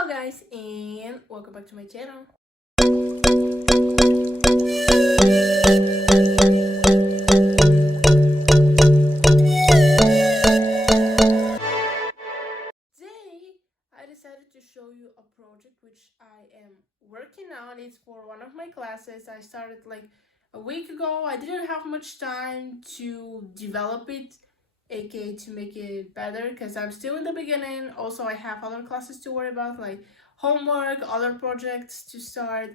Hello guys and welcome back to my channel. Today I decided to show you a project which I am working on. It's for one of my classes. I started like a week ago. I didn't have much time to develop it, aka to make it better, because I'm still in the beginning. Also, I have other classes to worry about, like homework, other projects to start,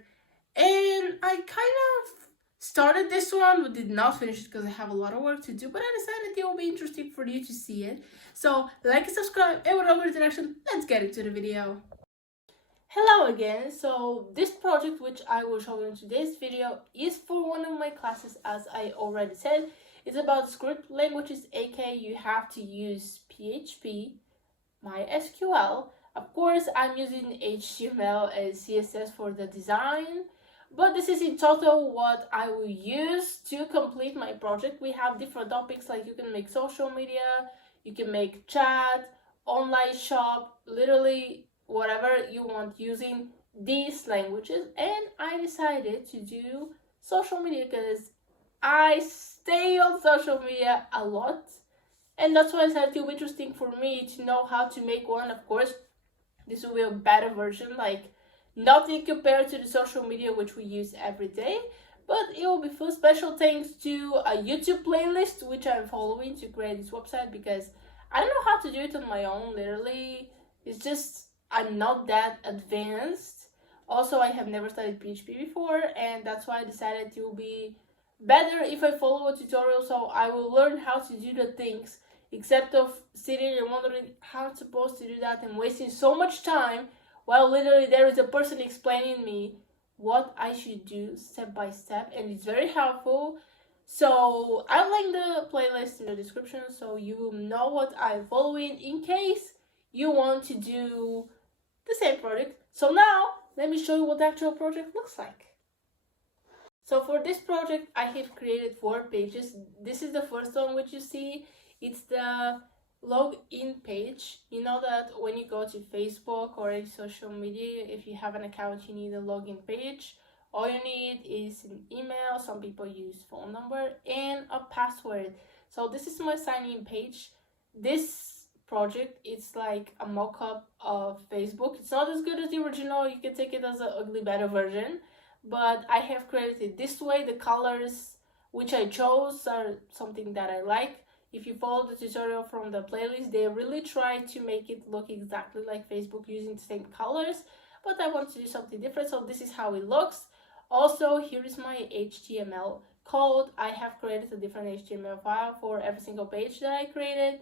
and I kind of started this one but did not finish it because I have a lot of work to do, but I decided it will be interesting for you to see it. So like and subscribe, and without further introduction, let's get into the video. Hello again. So this project which I will show you in today's video is for one of my classes, as I already said. It's about script languages, aka you have to use PHP, MySQL. Of course, I'm using HTML and CSS for the design, but this is in total what I will use to complete my project. We have different topics, like you can make social media, you can make chat, online shop, literally whatever you want using these languages. And I decided to do social media because I stay on social media a lot, and that's why it's a little interesting for me to know how to make one. Of course, this will be a better version, like nothing compared to the social media which we use every day, but it will be full special thanks to a YouTube playlist which I'm following to create this website, because I don't know how to do it on my own. Literally, it's just I'm not that advanced. Also, I have never studied PHP before, and that's why I decided it will be better if I follow a tutorial, so I will learn how to do the things, except of sitting and wondering how I'm supposed to do that and wasting so much time while literally there is a person explaining me what I should do step by step, and it's very helpful. So I'll link the playlist in the description so you will know what I'm following in case you want to do the same project. So now let me show you what the actual project looks like. So for this project, I have created 4 pages. This is the first one which you see. It's the login page. You know that when you go to Facebook or any social media, if you have an account, you need a login page. All you need is an email, some people use phone number, and a password. So this is my sign-in page. This project, it's like a mock-up of Facebook. It's not as good as the original. You can take it as an ugly better version, but I have created it this way. The colors which I chose are something that I like. If you follow the tutorial from the playlist, they really try to make it look exactly like Facebook using the same colors, but I want to do something different, so this is how it looks. Also, here is my HTML code. I have created a different HTML file for every single page that I created,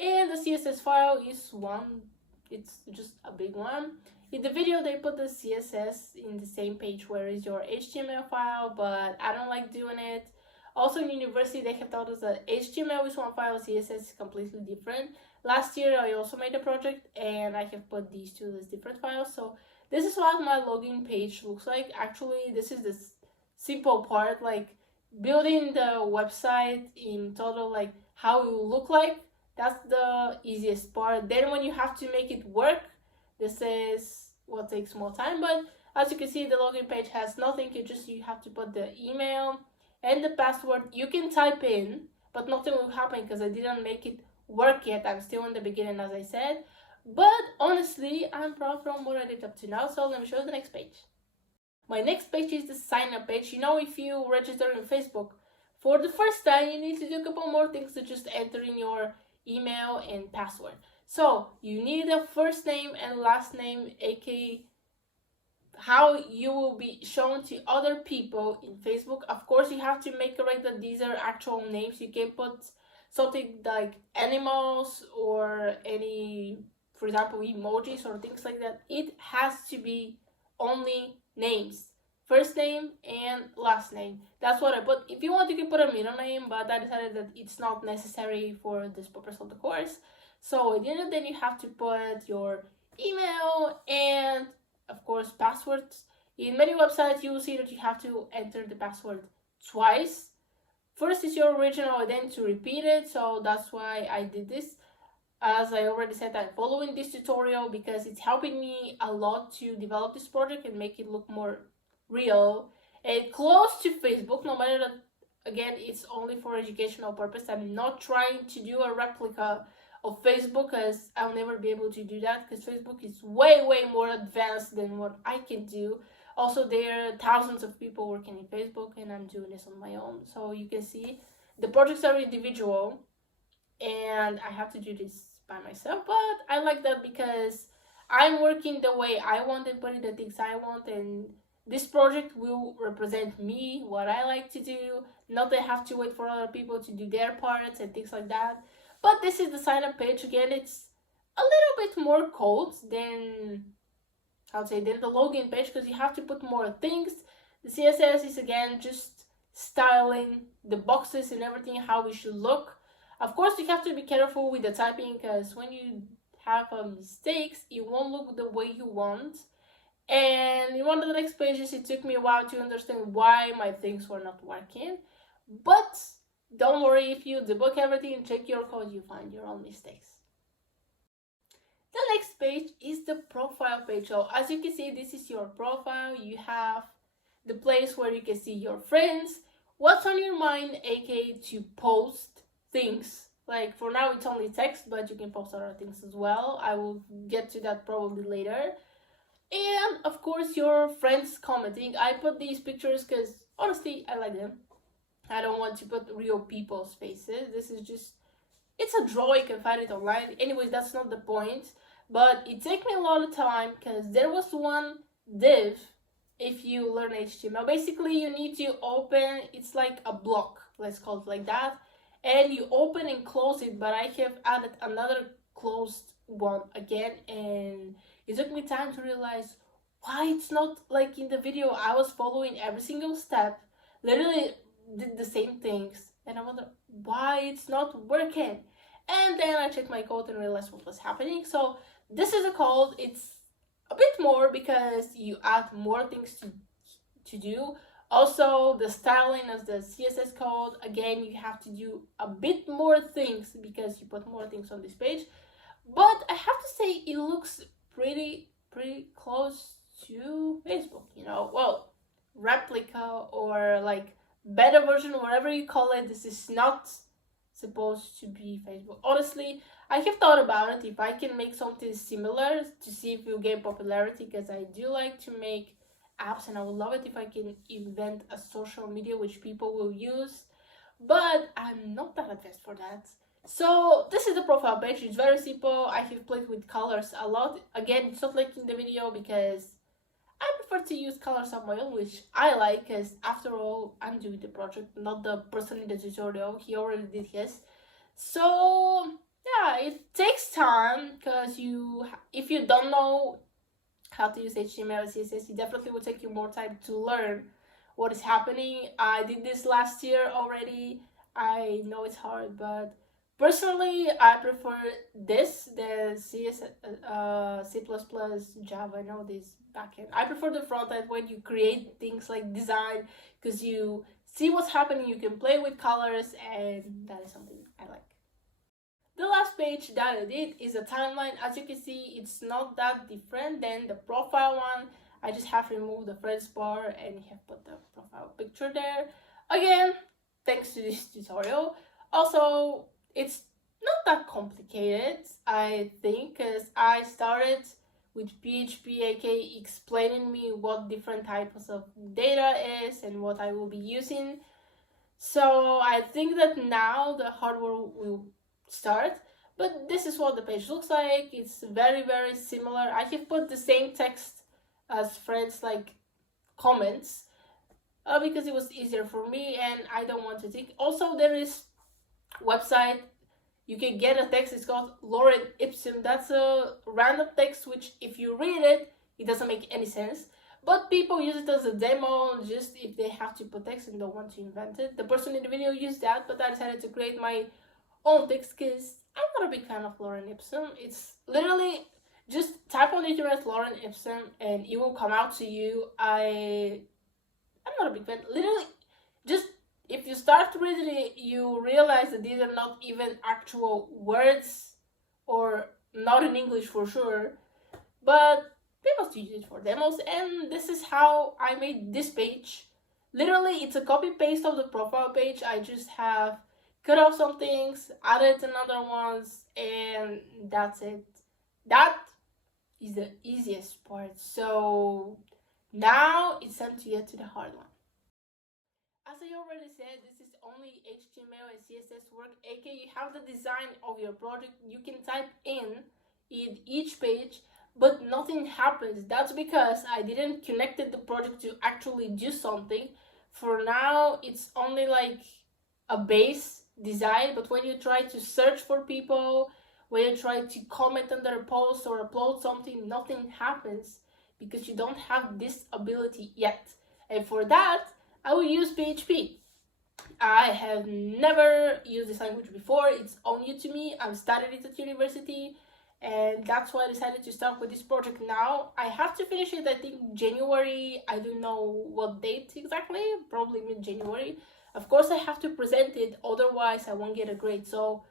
and the CSS file is one. It's just a big one. In the video, they put the CSS in the same page where is your HTML file, but I don't like doing it. Also, in university, they have taught us that HTML is one file, CSS is completely different. Last year, I also made a project, and I have put these two as different files. So this is what my login page looks like. Actually, this is the simple part, like building the website in total, like how it will look like. That's the easiest part. Then when you have to make it work, this is what takes more time. But as you can see, the login page has nothing. You have to put the email and the password. You can type in, but nothing will happen because I didn't make it work yet. I'm still in the beginning, as I said. But honestly, I'm proud from what I did up to now. So let me show you the next page. My next page is the sign up page. You know, if you register in Facebook for the first time, you need to do a couple more things to just enter in your email and password. So you need a first name and last name, aka how you will be shown to other people in Facebook. Of course, you have to make correct that these are actual names. You can put something like animals or any, for example, emojis or things like that. It has to be only names, first name and last name. That's what I put. If you want, you can put a middle name, but I decided that it's not necessary for this purpose of the course. So at the end of the day, you have to put your email and, of course, passwords. In many websites, you will see that you have to enter the password twice. First is your original, and then to repeat it. So that's why I did this. As I already said, I'm following this tutorial because it's helping me a lot to develop this project and make it look more real and close to Facebook, no matter that, again, it's only for educational purpose. I'm not trying to do a replica of Facebook, because I'll never be able to do that, because Facebook is way more advanced than what I can do. Also, there are thousands of people working in Facebook, and I'm doing this on my own. So you can see the projects are individual, and I have to do this by myself, but I like that because I'm working the way I want and putting the things I want, and this project will represent me, what I like to do, not that I have to wait for other people to do their parts and things like that. But this is the sign up page. Again, it's a little bit more code than, I would say, than the login page, because you have to put more things. The CSS is, again, just styling the boxes and everything, how it should look. Of course, you have to be careful with the typing, because when you have mistakes, it won't look the way you want. And in one of the next pages, it took me a while to understand why my things were not working. But don't worry, if you debug everything and check your code, you find your own mistakes. The next page is the profile page. So as you can see, this is your profile. You have the place where you can see your friends, what's on your mind, aka to post things. Like for now it's only text, but you can post other things as well. I will get to that probably later. And of course your friends commenting. I put these pictures because honestly I like them. I don't want to put real people's faces. This is just, it's a draw, you can find it online. Anyways, that's not the point. But it took me a lot of time because there was one div. If you learn HTML, basically you need to open, it's like a block, let's call it like that, and you open and close it. But I have added another closed one again, and it took me time to realize why it's not like in the video. I was following every single step, literally did the same things, and I wonder why it's not working. And then I checked my code and realized what was happening. So this is a code. It's a bit more because you add more things to do. Also, the styling of the CSS code, again, you have to do a bit more things because you put more things on this page. But I have to say it looks pretty close to Facebook, you know. Well, replica or like beta version, whatever you call it, this is not supposed to be Facebook. Honestly, I have thought about it if I can make something similar to see if it will gain popularity, because I do like to make apps and I would love it if I can invent a social media which people will use, but I'm not that advanced for that. So this is the profile page. It's very simple. I have played with colors a lot. Again, it's not like in the video because I prefer to use colors of my own, which I like, because after all, I'm doing the project, not the person in the tutorial. He already did his. So yeah, it takes time, because if you don't know how to use HTML and CSS, it definitely will take you more time to learn what is happening. I did this last year already. I know it's hard, but personally, I prefer this, the C++, Java, I know this backend. I prefer the front end when you create things like design, because you see what's happening, you can play with colors, and that is something I like. The last page that I did is a timeline. As you can see, it's not that different than the profile one. I just have removed the friends bar and have put the profile picture there. Again, thanks to this tutorial. Also, it's not that complicated, I think, because I started with PHP, aka explaining me what different types of data is and what I will be using. So I think that now the hardware will start, but this is what the page looks like. It's very similar. I have put the same text as friends, like comments, because it was easier for me and I don't want to think. Also, there is website, you can get a text, it's called Lorem Ipsum. That's a random text which if you read it, it doesn't make any sense. But people use it as a demo, just if they have to put text and don't want to invent it. The person in the video used that, but I decided to create my own text because I'm not a big fan of Lorem Ipsum. It's literally just type on the internet Lorem Ipsum and it will come out to you. I'm not a big fan. Literally, just if you start reading it, you realize that these are not even actual words or not in English for sure, but they must use it for demos, and this is how I made this page. Literally, it's a copy paste of the profile page. I just have cut off some things, added another ones, and that's it. That is the easiest part. So now it's time to get to the hard one. As I already said, this is only HTML and CSS work, aka you have the design of your project, you can type in each page, but nothing happens. That's because I didn't connect the project to actually do something. For now, it's only like a base design, but when you try to search for people, when you try to comment under a post or upload something, nothing happens because you don't have this ability yet. And for that, I will use PHP. I have never used this language before. It's all new to me. I've studied it at university, and that's why I decided to start with this project now. I have to finish it, I think, January. I don't know what date exactly, probably mid-January. Of course, I have to present it, otherwise I won't get a grade. So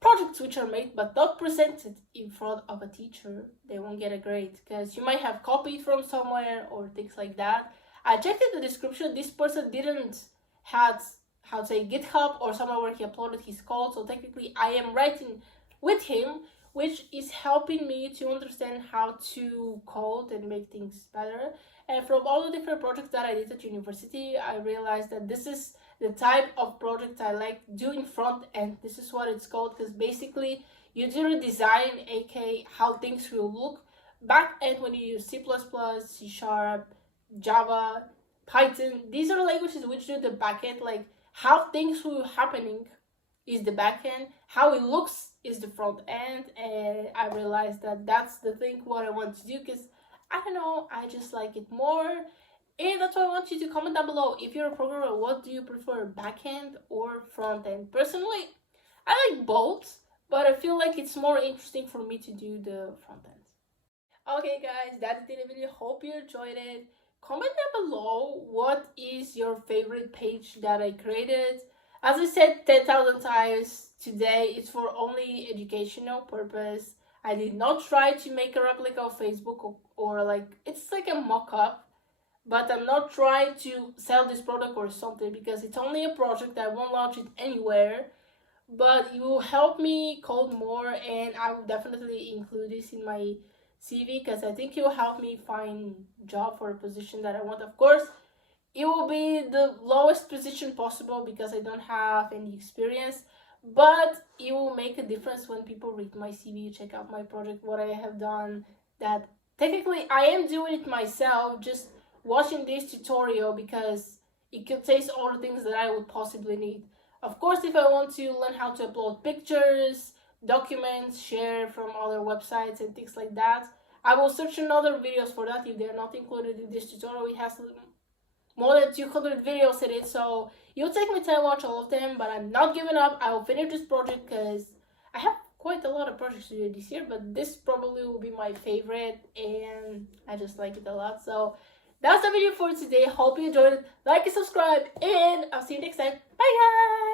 projects which are made but not presented in front of a teacher, they won't get a grade because you might have copied from somewhere or things like that. I checked in the description, this person didn't have, how to say, GitHub or somewhere where he uploaded his code, so technically I am writing with him, which is helping me to understand how to code and make things better. And from all the different projects that I did at university, I realized that this is the type of project I like doing front end. This is what it's called, because basically you do the design, aka how things will look. Back end, when you use C++, C#, Java, Python, these are languages which do the backend, like how things will happening is the backend, how it looks is the front end. And I realized that that's the thing what I want to do, because I don't know, I just like it more. And that's why I want you to comment down below, if you're a programmer, what do you prefer, backend or front end? Personally, I like both, but I feel like it's more interesting for me to do the front end. Okay guys, that's the video. Hope you enjoyed it. Comment down below what is your favorite page that I created. As I said 10,000 times, today it's for only educational purpose. I did not try to make a replica of Facebook or like, it's like a mock-up, but I'm not trying to sell this product or something because it's only a project. I won't launch it anywhere, but it will help me code more, and I will definitely include this in my CV because I think it will help me find a job for a position that I want. Of course, it will be the lowest position possible because I don't have any experience, but it will make a difference when people read my CV, check out my project, what I have done, that technically I am doing it myself, just watching this tutorial because it contains all the things that I would possibly need. Of course, if I want to learn how to upload pictures, documents, share from other websites and things like that, I will search in other videos for that. If they're not included in this tutorial, it has more than 200 videos in it, so it'll take me time to watch all of them, but I'm not giving up. I will finish this project because I have quite a lot of projects to do this year, but this probably will be my favorite and I just like it a lot. So that's the video for today. Hope you enjoyed it. Like and subscribe, and I'll see you next time. Bye guys!